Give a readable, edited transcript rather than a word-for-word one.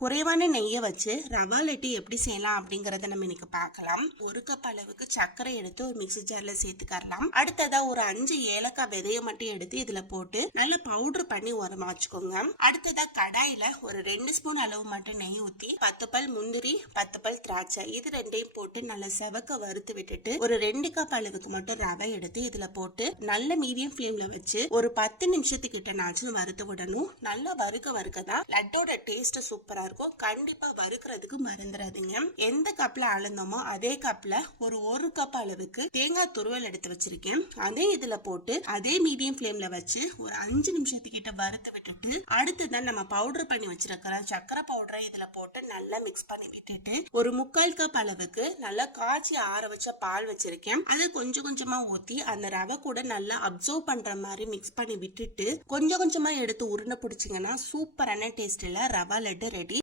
குறைவான நெய்யை வச்சு ரவா லட்டு எப்படி செய்யலாம் அப்படிங்கறத நம்ம இன்னைக்கு பார்க்கலாம். 1 கப் அளவுக்கு சர்க்கரை எடுத்து ஒரு மிக்ஸி ஜார்ல சேர்த்துக்கலாம். அடுத்ததா ஒரு 5 ஏலக்காய் விதையை மட்டும் எடுத்து இதுல போட்டு நல்லா பவுடர் பண்ணி உரமா வச்சுக்கோங்க. அடுத்ததா கடாயில ஒரு 2 ஸ்பூன் அளவு மட்டும் நெய் ஊத்தி 10 பல் முந்திரி 10 பல் திராட்சை இது ரெண்டையும் போட்டு நல்லா செவக்க வறுத்து விட்டுட்டு ஒரு 2 கப் அளவுக்கு மட்டும் ரவை எடுத்து இதுல போட்டு நல்ல மீடியம் ஃபிளேம்ல வச்சு ஒரு 10 நிமிஷத்துக்கிட்ட நாச்சும் வறுத்து விடணும். நல்லா வறுக்கதான் லட்டோட டேஸ்ட் சூப்பரா இருக்கும். கண்டிப்பா வறுக்கிறதுக்கு மறந்துடாதீங்க. எந்த கப்ல அளந்தோமோ அதே கப்ல ஒரு கப் அளவுக்கு தேங்காய் துருவல் எடுத்து வச்சிருக்கேன். அதே இதுல போட்டு அதே மீடியம் ஃபிளேம்ல வச்சு ஒரு 5 நிமிஷத்துக்கிட்ட வறுத்து விட்டுட்டு அடுத்துதான் நம்ம பவுடர் பண்ணி வச்சிருக்கிற சக்கரை பவுடரை இதுல போட்டு நல்லா மிக்ஸ் பண்ணி விட்டுட்டு ஒரு 3/4 கப் அளவுக்கு நல்லா காய்ச்சி ஆற வச்ச பால் வச்சிருக்கேன். அதை கொஞ்சம் கொஞ்சமா ஊத்தி அந்த ரவை கூட நல்லா அப்சர்வ் பண்ற மாதிரி மிக்ஸ் பண்ணி விட்டுட்டு கொஞ்சம் கொஞ்சமா எடுத்து உருண்டை பிடிச்சிங்கன்னா சூப்பரான டேஸ்ட்ல ரவா லட்டு ரெடி.